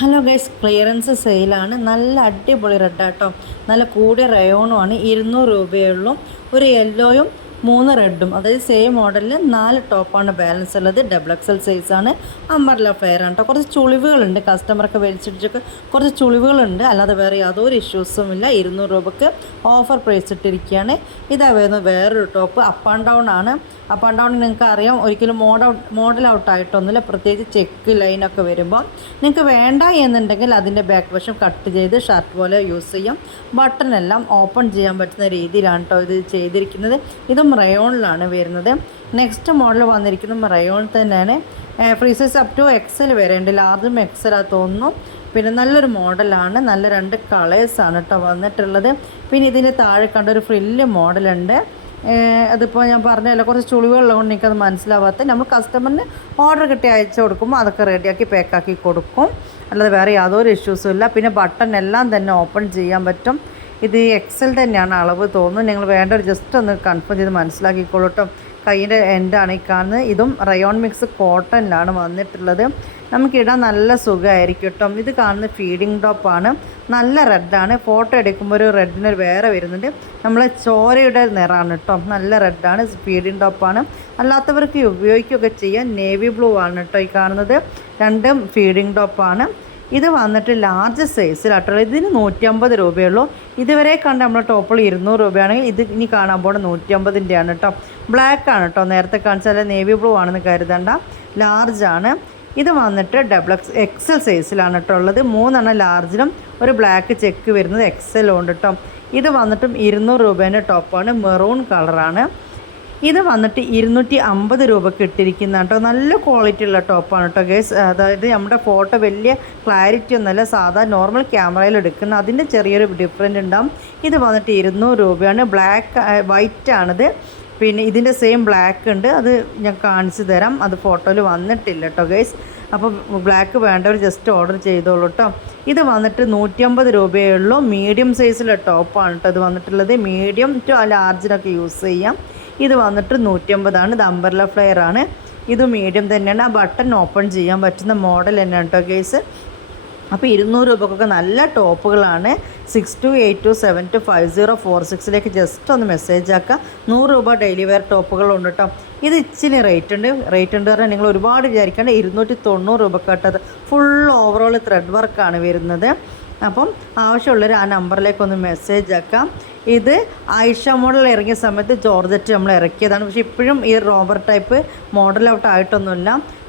Hello guys, clearance സെയിലാണ്. നല്ല അടിപൊളി റെഡാട്ടോ. നല്ല കൂടിയ റയോണുമാണ്. 200 രൂപയേ ഉള്ളൂ. ഒരു യെല്ലോയും 3 റെഡും, അതായത് സെയിം മോഡലിൽ 4 ടോപ്പാണ് ബാലൻസ് ഉള്ളത്. ഡബിൾ എക്സൽ സൈസാണ്. അമ്പർല ഫ്ലെയർ ആണ് കേട്ടോ. കുറച്ച് ചുളിവുകളുണ്ട്, കസ്റ്റമർക്ക് വലിച്ചിട്ടൊക്കെ കുറച്ച് ചുളിവുകളുണ്ട്. അല്ലാതെ വേറെ യാതൊരു ഇഷ്യൂസും ഇല്ല. 200 രൂപക്ക് ഓഫർ പ്രൈസ് ഇട്ടിരിക്കുകയാണ്. ഇതാ വരുന്നത് വേറൊരു ടോപ്പ്. അപ്പ് ആൻഡ് ഡൗൺ ആണ്. അപ്പ് ആൻഡ് ഡൗൺ നിങ്ങൾക്ക് അറിയാം, ഒരിക്കലും മോഡൽ ഔട്ട് ആയിട്ടൊന്നുമില്ല. പ്രത്യേകിച്ച് ചെക്ക് ലൈനൊക്കെ വരുമ്പോൾ നിങ്ങൾക്ക് വേണ്ട എന്നുണ്ടെങ്കിൽ അതിൻ്റെ ബാക്ക് വശം കട്ട് ചെയ്ത് ഷർട്ട് പോലെ യൂസ് ചെയ്യാം. ബട്ടൺ എല്ലാം ഓപ്പൺ ചെയ്യാൻ പറ്റുന്ന രീതിയിലാണ് കേട്ടോ ഇത് ചെയ്തിരിക്കുന്നത്. ഇതും റയോണിലാണ് വരുന്നത്. നെക്സ്റ്റ് മോഡൽ വന്നിരിക്കുന്നതും റയോൺ തന്നെയാണ്. Free size up to XL വരെ ഉണ്ട്. ലാർജും എക്സലാ തോന്നുന്നു. പിന്നെ നല്ലൊരു മോഡലാണ്. നല്ല 2 കളേഴ്സാണ് കേട്ടോ വന്നിട്ടുള്ളത്. പിന്നെ ഇതിന് താഴെ കണ്ട ഒരു ഫ്രില്ല് മോഡലുണ്ട്. അതിപ്പോൾ ഞാൻ പറഞ്ഞല്ലോ, കുറച്ച് ചുളിവുകളുള്ളത് കൊണ്ട് എനിക്കത് മനസ്സിലാവാത്ത. നമ്മൾ കസ്റ്റമറിന് ഓർഡർ കിട്ടി അയച്ചു കൊടുക്കുമ്പോൾ അതൊക്കെ റെഡിയാക്കി പാക്കാക്കി കൊടുക്കും. അല്ലാതെ വേറെ യാതൊരു ഇഷ്യൂസും ഇല്ല. പിന്നെ ബട്ടൺ എല്ലാം തന്നെ ഓപ്പൺ ചെയ്യാൻ പറ്റും. ഇത് എക്സൽ തന്നെയാണ് അളവ് തോന്നുന്നു. നിങ്ങൾ വേണ്ടവർ ജസ്റ്റ് ഒന്ന് കൺഫേം ചെയ്ത് മനസ്സിലാക്കിക്കോളൂ കേട്ടോ. കൈയിൻ്റെ എൻഡാണ് ഈ കാണുന്നത്. ഇതും റയോൺ മിക്സ് കോട്ടണിലാണ് വന്നിട്ടുള്ളത്. നമുക്കിടാൻ നല്ല സുഖമായിരിക്കും കേട്ടോ. ഇത് കാണുന്നത് ഫീഡിങ് ടോപ്പാണ്. നല്ല റെഡാണ്. ഫോട്ടോ എടുക്കുമ്പോൾ ഒരു റെഡിന് വേറെ വരുന്നുണ്ട്. നമ്മളെ ചോരയുടെ നിറമാണ് കേട്ടോ. നല്ല റെഡാണ്. ഫീഡിങ് ടോപ്പാണ്. അല്ലാത്തവർക്ക് ഉപയോഗിക്കുകയൊക്കെ ചെയ്യാൻ. നേവി ബ്ലൂ ആണ് കേട്ടോ ഈ കാണുന്നത്. രണ്ടും ഫീഡിങ് ടോപ്പാണ്. ഇത് വന്നിട്ട് ലാർജ് സൈസിലാട്ടോ. ഇതിന് 150 രൂപയുള്ളൂ. ഇതുവരെ കണ്ട നമ്മുടെ ടോപ്പിൽ 200 രൂപയാണെങ്കിൽ ഇത് ഇനി കാണാൻ പോകുന്നത് 150-ൻ്റെയാണ് കേട്ടോ. ബ്ലാക്ക് ആണ് കേട്ടോ. നേരത്തെ കാണിച്ചാൽ നേവി ബ്ലൂ ആണെന്ന് കരുതണ്ട. ലാർജാണ്. ഇത് വന്നിട്ട് ഡബിൾ എക്സൽ സൈസിലാണ് കേട്ടോ ഉള്ളത്. 3 ലാർജിലും ഒരു ബ്ലാക്ക് ചെക്ക് വരുന്നത് എക്സലും ഉണ്ട് കേട്ടോ. ഇത് വന്നിട്ടും 200 രൂപേൻ്റെ ടോപ്പാണ്. മെറൂൺ കളറാണ്. ഇത് വന്നിട്ട് 250 രൂപയ്ക്ക് ഇട്ടിരിക്കുന്ന കേട്ടോ. നല്ല ക്വാളിറ്റി ഉള്ള ടോപ്പാണ് കേട്ടോ ഗേസ്. അതായത് നമ്മുടെ ഫോട്ടോ വലിയ ക്ലാരിറ്റി ഒന്നുമല്ല, സാധാ നോർമൽ ക്യാമറയിൽ എടുക്കുന്ന അതിൻ്റെ ചെറിയൊരു ഡിഫറൻറ്റ് ഉണ്ടാകും. ഇത് വന്നിട്ട് 200 രൂപയാണ്. വൈറ്റ് ആണിത്. പിന്നെ ഇതിൻ്റെ സെയിം ബ്ലാക്ക് ഉണ്ട്. അത് ഞാൻ കാണിച്ചു തരാം. അത് ഫോട്ടോയിൽ വന്നിട്ടില്ല കേട്ടോ ഗൈസ്. അപ്പോൾ ബ്ലാക്ക് വേണ്ടവർ ജസ്റ്റ് ഓർഡർ ചെയ്തോളൂ കേട്ടോ. ഇത് വന്നിട്ട് 150 രൂപയേ ഉള്ളൂ. മീഡിയം സൈസിലെ ടോപ്പാണ് കേട്ടോ ഇത് വന്നിട്ടുള്ളത്. മീഡിയം ടു ലാർജിനൊക്കെ യൂസ് ചെയ്യാം. ഇത് വന്നിട്ട് 150 ഇത് അംബർല ഫ്ലെയർ ആണ്. ഇത് മീഡിയം തന്നെയാണ്. ആ ബട്ടൺ ഓപ്പൺ ചെയ്യാൻ പറ്റുന്ന മോഡൽ തന്നെയാണ് കേട്ടോ ഗൈസ്. അപ്പോൾ 200 രൂപക്കൊക്കെ നല്ല ടോപ്പുകളാണ്. 6282725046 ജസ്റ്റ് ഒന്ന് മെസ്സേജ് ആക്കുക. 100 രൂപ ഡെയിലി വെയർ ടോപ്പുകളുണ്ട് കേട്ടോ. ഇത് ഇച്ചിരി റേറ്റ് ഉണ്ട് പറഞ്ഞാൽ നിങ്ങൾ ഒരുപാട് വിചാരിക്കേണ്ട. 290 രൂപക്കാട്ടത് ഫുൾ ഓവറോൾ ത്രെഡ് വർക്കാണ് വരുന്നത്. അപ്പം ആവശ്യമുള്ളവർ ആ നമ്പറിലേക്കൊന്ന് മെസ്സേജ് ആക്കാം. ഇത് ആയിഷ മോഡൽ ഇറങ്ങിയ സമയത്ത് ജോർജറ്റ് നമ്മൾ ഇറക്കിയതാണ്. പക്ഷേ ഇപ്പോഴും ഈ റോബർ ടൈപ്പ് മോഡൽ ഔട്ട് ആയിട്ടൊന്നുമില്ല.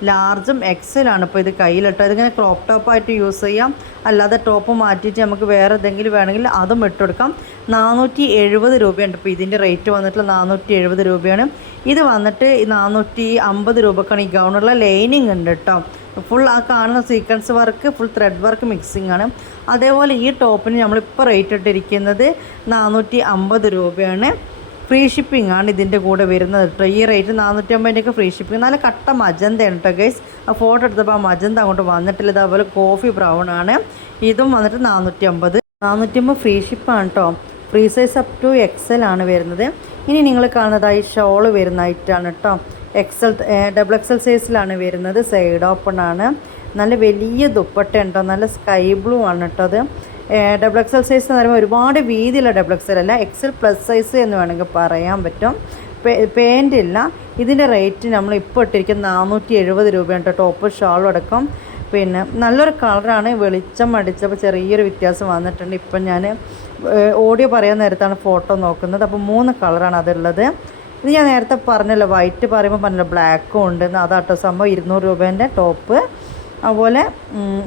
ലാർജും എക്സലാണ് ഇപ്പോൾ ഇത് കയ്യിലിട്ടോ. ഇതിങ്ങനെ ക്രോപ്പ് ടോപ്പായിട്ട് യൂസ് ചെയ്യാം. അല്ലാതെ ടോപ്പ് മാറ്റിയിട്ട് നമുക്ക് വേറെ എന്തെങ്കിലും വേണമെങ്കിൽ അതും ഇട്ടുകൊടുക്കാം. 470 രൂപയുണ്ട് ഇപ്പോൾ ഇതിൻ്റെ റേറ്റ് വന്നിട്ട്. 470 രൂപയാണ്. ഇത് വന്നിട്ട് 450 രൂപക്കാണ്. ഈ ഗൗണുള്ള ലൈനിങ് ഉണ്ട് കേട്ടോ. ഫുൾ ആ കാണുന്ന sequence work full thread work mixing ആണ്. അതേപോലെ ഈ ടോപ്പിന് നമ്മളിപ്പോൾ റേറ്റ് ഇട്ടിരിക്കുന്നത് 450 രൂപയാണ്. ഫ്രീ ഷിപ്പിംഗ് ആണ് ഇതിൻ്റെ കൂടെ വരുന്നത് കേട്ടോ. ഈ റേറ്റ് 450-ൻ്റെയൊക്കെ ഫ്രീ ഷിപ്പിംഗ്. നല്ല കട്ട മജന്തയാണ് കേട്ടോ ഗൈസ്. ആ ഫോട്ടോ എടുത്തപ്പോൾ ആ മജന്ത അങ്ങോട്ട് വന്നിട്ടില്ല. ഇതേപോലെ കോഫി ബ്രൗൺ ആണ്. ഇതും വന്നിട്ട് 450 ഫ്രീ ഷിപ്പാണ് കേട്ടോ. Free size up to XL ആണ് വരുന്നത്. ഇനി നിങ്ങൾ കാണുന്നതായി ഷോള് വരുന്ന ഐറ്റാണ് കേട്ടോ. ഡബിൾ എക്സൽ സൈസിലാണ് വരുന്നത്. സൈഡ് ഓപ്പൺ ആണ്. നല്ല വലിയ ദുപ്പട്ട ഉണ്ടോ. നല്ല സ്കൈ ബ്ലൂ ആണ് കേട്ടോ അത്. ഡബിൾ എക്സൽ സൈസ് എന്ന് പറയുമ്പോൾ ഒരുപാട് വീതിയുള്ള ഡബിൾ എക്സൽ അല്ല, എക്സൽ പ്ലസ് സൈസ് എന്ന് വേണമെങ്കിൽ പറയാൻ പറ്റും. പാൻ്റ് ഇല്ല. ഇതിൻ്റെ റേറ്റ് നമ്മൾ ഇപ്പോൾ ഇട്ടിരിക്കുന്നത് 470 രൂപയാണ് കേട്ടോ. ടോപ്പ് ഷാളും അടക്കം. പിന്നെ നല്ലൊരു കളറാണ്. വെളിച്ചം അടിച്ചപ്പോൾ ചെറിയൊരു വ്യത്യാസം വന്നിട്ടുണ്ട്. ഇപ്പം ഞാൻ ഓഡിയോ പറയാൻ നേരത്താണ് ഫോട്ടോ നോക്കുന്നത്. അപ്പോൾ 3 കളറാണ് അതുള്ളത്. ഇത് ഞാൻ നേരത്തെ പറഞ്ഞല്ലോ, വൈറ്റ് പറയുമ്പോൾ പറഞ്ഞല്ലോ ബ്ലാക്കും ഉണ്ട്. അതാട്ടോ സംഭവം. 200 രൂപേൻ്റെ ടോപ്പ്. അതുപോലെ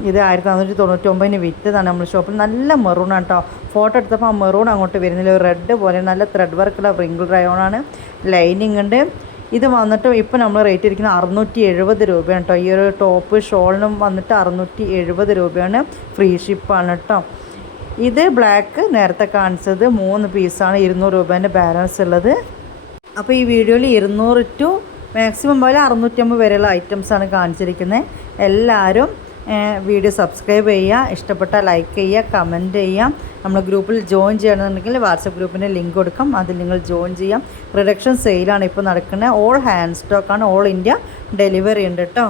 ഇത് 1499 വിറ്റതാണ് നമ്മൾ ഷോപ്പിൽ. നല്ല മെറൂണാണ് കേട്ടോ. ഫോട്ടോ എടുത്തപ്പോൾ ആ മെറൂൺ അങ്ങോട്ട് വരുന്നില്ല. ഒരു റെഡ് പോലെ നല്ല ത്രെഡ് വർക്കുള്ള റിങ്കിൾ റയോണാണ്. ലൈനിങ് ഉണ്ട്. ഇത് വന്നിട്ട് ഇപ്പോൾ നമ്മൾ റേറ്റ് ഇരിക്കുന്നത് 670 രൂപയാണ് കേട്ടോ. ഈ ഒരു ടോപ്പ് ഷോളിനും വന്നിട്ട് 670 രൂപയാണ്. ഫ്രീ ഷിപ്പാണ് കേട്ടോ. ഇത് ബ്ലാക്ക് നേരത്തെ കാണിച്ചത് 3 പീസാണ്. 200 രൂപേൻ്റെ ബാലൻസ് ഉള്ളത്. അപ്പോൾ ഈ വീഡിയോയിൽ 200 ടു മാക്സിമം പോലെ 650 വരെയുള്ള ഐറ്റംസാണ് കാണിച്ചിരിക്കുന്നത്. എല്ലാവരും വീഡിയോ സബ്സ്ക്രൈബ് ചെയ്യുക. ഇഷ്ടപ്പെട്ടാൽ ലൈക്ക് ചെയ്യുക, കമൻറ്റ് ചെയ്യാം. നമ്മൾ ഗ്രൂപ്പിൽ ജോയിൻ ചെയ്യണമെന്നുണ്ടെങ്കിൽ വാട്സപ്പ് ഗ്രൂപ്പിൻ്റെ ലിങ്ക് കൊടുക്കാം. അതിൽ നിങ്ങൾ ജോയിൻ ചെയ്യാം. റിഡക്ഷൻ സെയിലാണ് ഇപ്പോൾ നടക്കുന്നത്. ഓൾ ഹാൻഡ് സ്റ്റോക്കാണ്. ഓൾ ഇന്ത്യ ഡെലിവറി ഉണ്ട് കേട്ടോ.